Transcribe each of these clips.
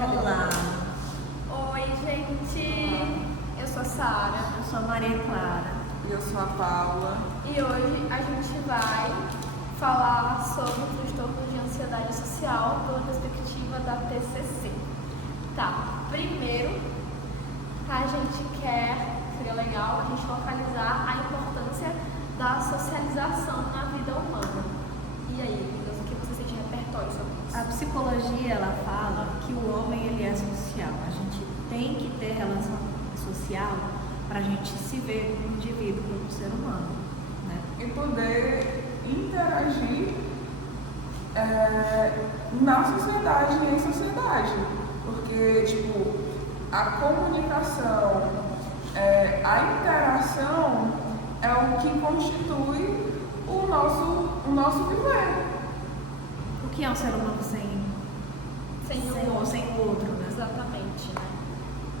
Olá. Oi, gente. Eu sou a Sara. Eu sou a Maria Clara. E eu sou a Paula. E hoje a gente vai falar sobre o transtorno de ansiedade social pela perspectiva da TCC. Tá, primeiro a gente seria legal a gente localizar a importância da socialização na vida humana. E aí, meninas, o que vocês têm de repertório sobre isso? A psicologia, ela fala que o homem, ele é social. A gente tem que ter relação social para a gente se ver como indivíduo, como ser humano, né? E poder interagir na sociedade e em sociedade. Porque, tipo, a comunicação, a interação é o que constitui o nosso viver. O que é um ser humano sem o outro, né? Exatamente,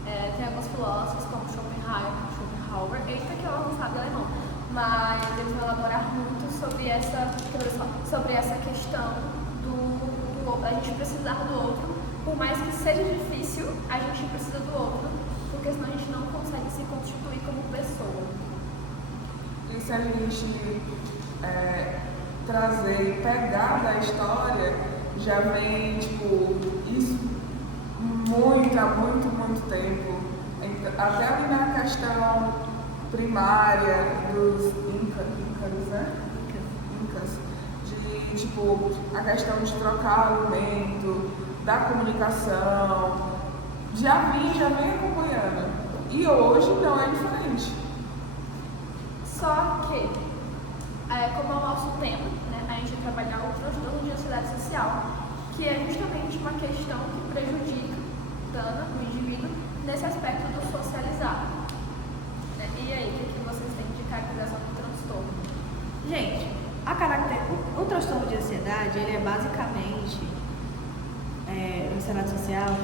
né? Tem alguns filósofos como Schopenhauer, eita que eu não sabe alemão, mas eles vão elaborar muito sobre essa questão do a gente precisar do outro, por mais que seja difícil, a gente precisa do outro, porque senão a gente não consegue se constituir como pessoa. E se a gente trazer, pegar da história, já vem, tipo, isso há muito tempo. Até ali na questão primária dos Incas, né? Incas. De, tipo, a questão de trocar alimento, da comunicação. Já vem acompanhando. E hoje não é diferente. Só que, como é o nosso tema, né, a gente vai trabalhar o transtorno de ansiedade social, que é justamente uma questão que prejudica, dana o indivíduo nesse aspecto do socializar. Né? E aí, o que vocês têm de caracterização do transtorno? Gente, o transtorno de ansiedade, ele é basicamente, ansiedade social,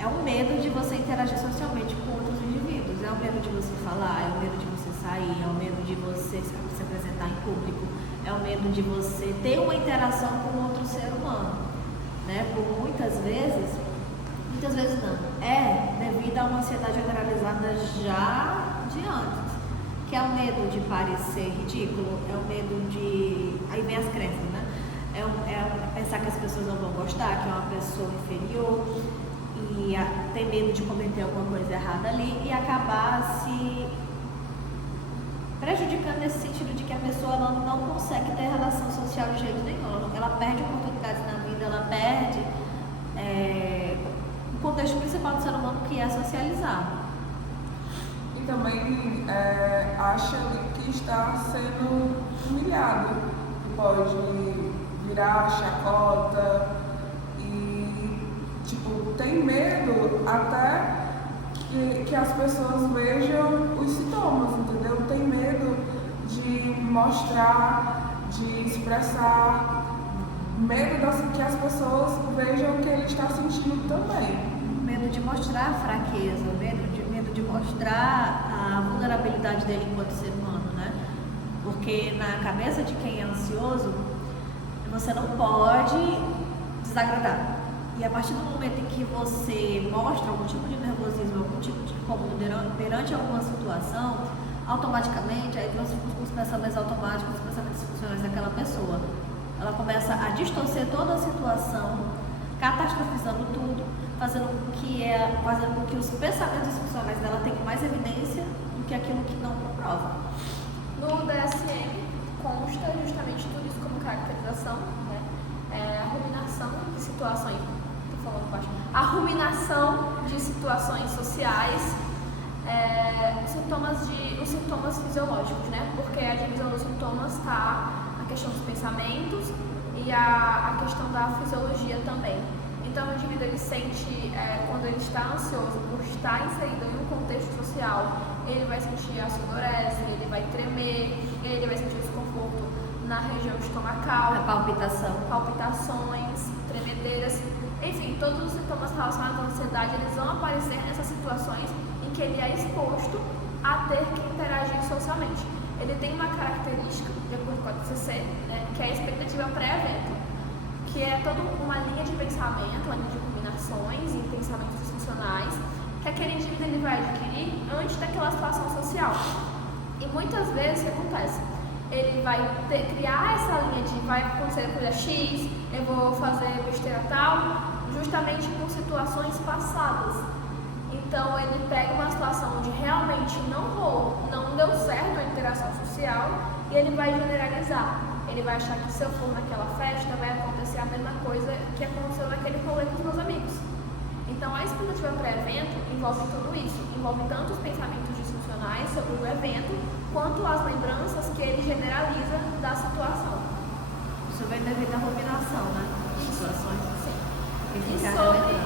é o medo de você interagir socialmente com outros indivíduos. É o medo de você falar, é o medo de você sair, é o medo de você se apresentar em público, é o medo de você ter uma interação com outro ser humano, né? Por muitas vezes não, devido a uma ansiedade generalizada já de antes, que é o medo de parecer ridículo, é o medo de... aí vem as crenças, né? É pensar que as pessoas não vão gostar, que é uma pessoa inferior, e ter medo de cometer alguma coisa errada ali e acabar se prejudicando nesse sentido de que a pessoa não consegue ter relação social de jeito nenhum, ela perde oportunidades na vida, ela perde o contexto principal do ser humano, que é socializar. E também acha que está sendo humilhado, que pode virar chacota e, tipo, tem medo até que as pessoas vejam os sintomas, entendeu? Tem medo de mostrar, de expressar, medo que as pessoas vejam que ele está sentindo também. Medo de mostrar a fraqueza, medo de mostrar a vulnerabilidade dele enquanto ser humano, né? Porque na cabeça de quem é ansioso, você não pode desagradar. E a partir do momento em que você mostra algum tipo de nervosismo, algum tipo de incômodo perante alguma situação, automaticamente, aí os pensamentos automáticos, os pensamentos disfuncionais daquela pessoa, ela começa a distorcer toda a situação, catastrofizando tudo, fazendo com que os pensamentos disfuncionais dela tenham mais evidência do que aquilo que não comprova. No DSM consta justamente tudo isso como caracterização, né? A ruminação de situações, a ruminação de situações sociais, os sintomas fisiológicos, né? Porque a divisão dos sintomas está a questão dos pensamentos e a questão da fisiologia também. Então, o indivíduo ele sente, quando ele está ansioso por estar inserido em um contexto social, ele vai sentir a sudorese, ele vai tremer, ele vai sentir desconforto na região estomacal, A palpitações, tremedeiras, enfim, todos os sintomas relacionados à ansiedade, eles vão aparecer nessas situações em que ele é exposto a ter que interagir socialmente. Ele tem uma característica, de acordo com a TCC, né, que é a expectativa pré-evento, que é toda uma linha de pensamento, uma linha de combinações e pensamentos disfuncionais que aquele indivíduo ele vai adquirir antes daquela situação social. E muitas vezes o que acontece? Ele vai criar essa linha de vai acontecer coisa X, eu vou fazer besteira tal, justamente por situações passadas. Então ele pega uma situação onde realmente não deu certo a interação social e ele vai generalizar. Ele vai achar que se eu for naquela festa vai acontecer a mesma coisa que aconteceu naquele rolê com os meus amigos. Então a expectativa pré-evento envolve tudo isso, envolve tanto os pensamentos disfuncionais sobre o evento, quanto as lembranças que ele generaliza da situação. Isso vem devido à ruminação, né? Situações. Sim. E E sobre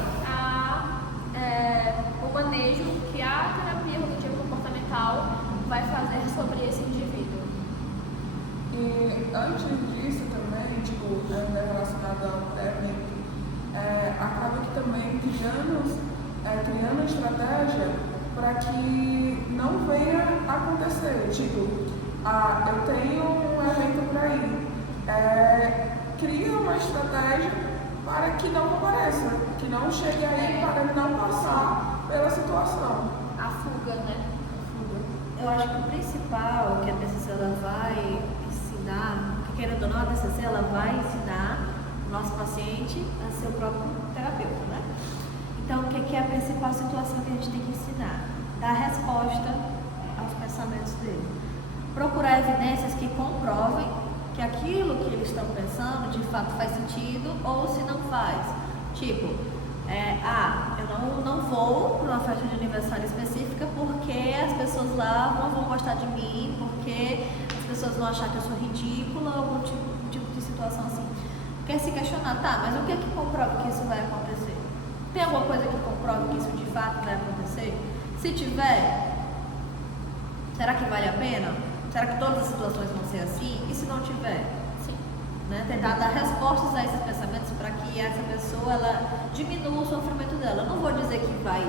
o manejo que a terapia cognitivo-comportamental vai fazer sobre esse indivíduo. E antes disso também, tipo, ainda relacionado ao pré-evento, acaba que também criando estratégia para que não venha acontecer. Tipo, eu tenho um evento para ir. Cria uma estratégia para que não apareça, que não chegue aí para não passar pela situação. A fuga, né? Eu acho que o principal que a TCC ela vai ensinar, que querendo ou não, a TCC ela vai ensinar o nosso paciente a ser o próprio terapeuta, né? Então, o que é a principal situação que a gente tem que ensinar? Dar resposta aos pensamentos dele. Procurar evidências que comprovem que aquilo que eles estão pensando de fato faz sentido ou se não faz. Tipo, eu não vou para uma festa de aniversário específica porque as pessoas lá não vão gostar de mim, porque as pessoas vão achar que eu sou ridícula, algum tipo de situação assim. Quer se questionar, tá, mas o que é que comprova que isso vai acontecer? Tem alguma coisa que comprove que isso de fato vai acontecer? Se tiver, será que vale a pena? Será que todas as situações vão ser assim? E se não tiver? Sim. Né? Tentar dar respostas a esses pensamentos para que essa pessoa ela diminua o sofrimento dela. Eu não vou dizer que vai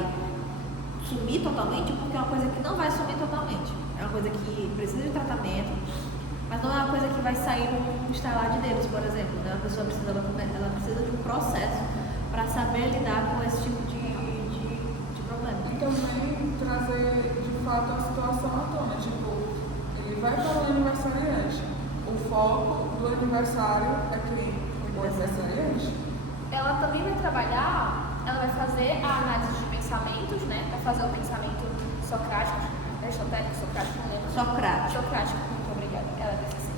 sumir totalmente, porque é uma coisa que não vai sumir totalmente. É uma coisa que precisa de tratamento, mas não é uma coisa que vai sair num estalar de dedos, por exemplo. Né? A pessoa precisa de um processo para saber lidar com esse tipo de problema. E também trazer de fato a situação à tona, tipo, ele vai para o aniversariante. O foco do aniversário é quem? O aniversariante. Ela também vai trabalhar, ela vai fazer a análise de pensamentos, né? Vai fazer o pensamento socrático, aristotélico, socrático, não lembro. Socrático, muito obrigada. Ela disse assim.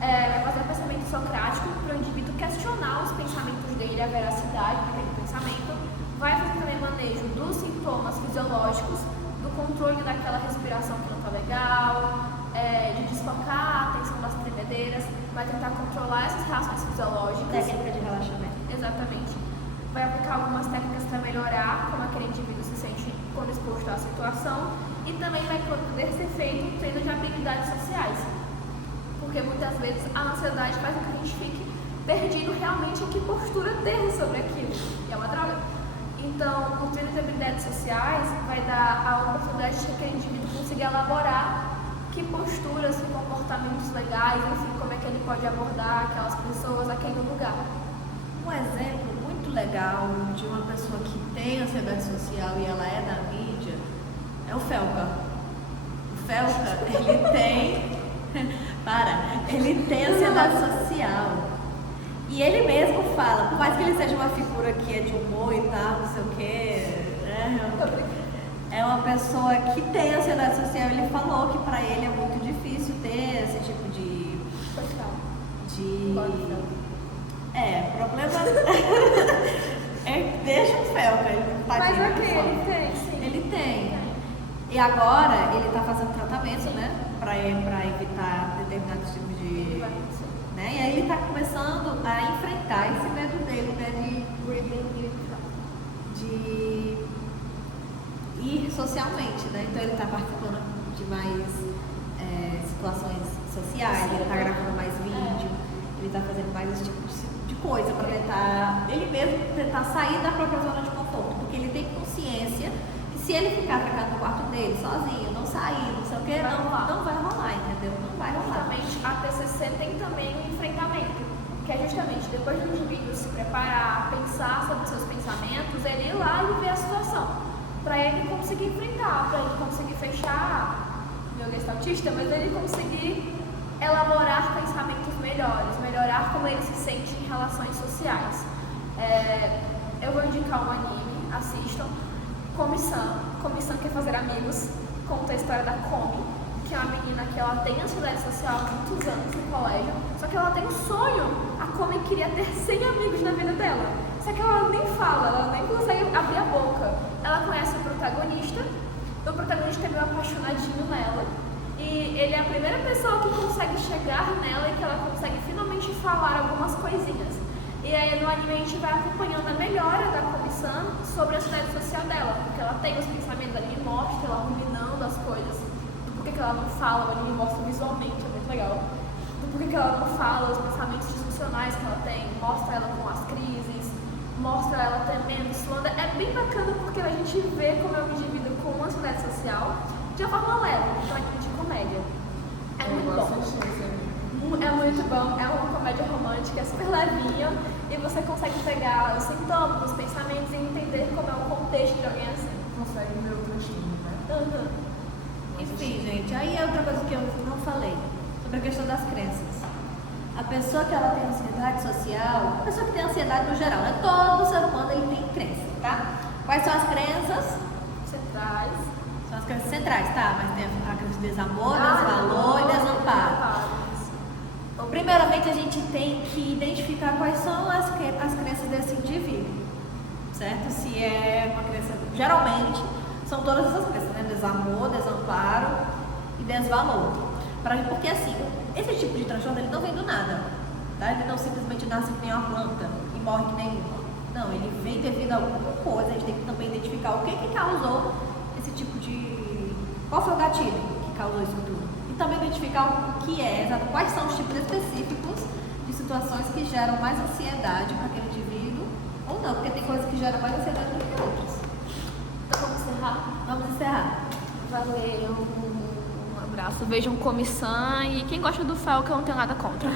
Vai fazer o pensamento socrático para o indivíduo questionar os pensamentos dele, a veracidade daquele pensamento. Vai fazer também manejo dos sintomas fisiológicos, do controle daquela respiração que não está legal, de desfocar a atenção das tremedeiras, vai tentar controlar essas reações fisiológicas. Técnica de relaxamento. Exatamente. Vai aplicar algumas técnicas para melhorar como aquele indivíduo se sente quando exposto à situação e também vai poder ser feito um treino de habilidades sociais. Porque muitas vezes a ansiedade faz com que a gente fique perdido realmente em que postura ter sobre aquilo. E é uma droga. Então, o treino de habilidades sociais vai dar a oportunidade de que aquele indivíduo consiga elaborar que posturas, que comportamentos legais, enfim, como é que ele pode abordar aquelas pessoas, aquele lugar. Um exemplo muito legal de uma pessoa que tem ansiedade social e ela é da mídia é o Felca. O Felca, ele tem ansiedade social. E ele mesmo fala, por mais que ele seja uma figura que é de humor e tal, não sei o quê, né? É uma pessoa que tem ansiedade social. Ele falou que para ele é muito difícil ter esse tipo de problema. Deixa o Felca, ele tá. Mas ok, ele tem, sim. Ele tem. E agora ele está fazendo tratamento, né? Para evitar determinados tipos de. Né? E aí ele está começando a enfrentar esse medo dele, né? De ir socialmente, né? Então ele está participando de mais situações sociais, ele está gravando mais vídeo, ele está fazendo mais esse tipo de coisa para tentar, ele mesmo tentar sair da própria zona de conforto, porque ele tem consciência que se ele ficar trancado no quarto dele, sozinho, não sair, não sei o que, não vai rolar, entendeu? Não vai rolar. Justamente a TCC tem também um enfrentamento, que é justamente depois do indivíduo se preparar, pensar sobre seus pensamentos, ele ir lá e ver a situação, para ele conseguir enfrentar, para ele conseguir fechar meu gestaltista, mas ele conseguir elaborar pensamentos melhores, melhorar como ele se sente em relações sociais. Eu vou indicar um anime, assistam, Komi-san quer fazer amigos, conta a história da Komi, que é uma menina que ela tem ansiedade social há muitos anos no colégio, só que ela tem um sonho. A Komi queria ter 100 amigos na vida dela, só que ela nem fala, ela nem consegue abrir a boca. Ela conhece o protagonista é meio apaixonadinho nela, e ele é a primeira pessoa que consegue chegar nela e que ela consegue finalmente falar algumas coisinhas. E aí no anime a gente vai acompanhando a melhora da Komi-san sobre a ansiedade social dela, porque ela tem os pensamentos, ali mostra ela ruminando as coisas, do porquê que ela não fala, o anime mostra visualmente, é muito legal, do porquê que ela não fala, os pensamentos disfuncionais que ela tem, mostra ela com as crises, mostra ela tremendo, suando. É bem bacana porque a gente vê como é um indivíduo com ansiedade social de uma forma leve, então é um anime de comédia. É muito bom. É muito bom, é uma comédia romântica, é super levinha e você consegue pegar os sintomas, os pensamentos e entender como é o contexto de alguém assim. Consegue ver o transtorno, né? Enfim, gente, aí é outra coisa que eu não falei, sobre a questão das crenças. A pessoa que ela tem ansiedade social, a pessoa que tem ansiedade no geral, né? Todo ser humano ele tem crença, tá? Quais são as crenças? Centrais. São as crenças centrais, tá? Mas tem a crença de desamor, desvalor e desamparo. Primeiramente, a gente tem que identificar quais são as crenças desse indivíduo, certo? Se é uma crença, geralmente, são todas essas crenças, né? Desamor, desamparo e desvalor. Porque assim, esse tipo de transtorno ele não vem do nada, tá? Ele não simplesmente nasce que nem uma planta e morre que nem uma. Não, ele vem devido a alguma coisa, a gente tem que também identificar o que causou esse tipo de... Qual foi o gatilho que causou isso tudo? E também identificar o que quais são os tipos específicos de situações que geram mais ansiedade para aquele indivíduo ou não, porque tem coisas que geram mais ansiedade do que outras. Então vamos encerrar? Vamos encerrar. Valeu, um abraço, vejam Komi-san e quem gosta do Fel que eu não tenho nada contra.